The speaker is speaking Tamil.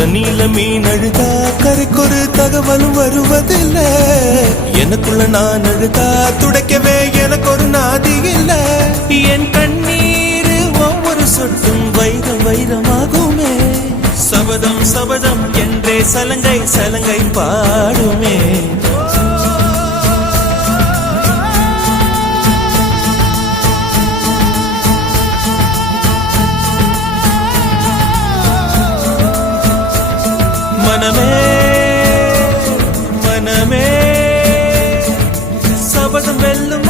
தண்ணியில மீன் அழுதா கரைக்கொரு தகவலும் வருவதில்லை. எனக்குள்ள நான் அழுதா துடைக்கவே எனக்கு ஒரு நாதி இல்ல. என் கண்ணீர் ஒவ்வொரு சொட்டும் வைரம் வைரமாகுமே. சபதம் சபதம் என்றே சலங்கை சலங்கை பாடுமே. மனமே மனமே சபதம் வெல்லும்.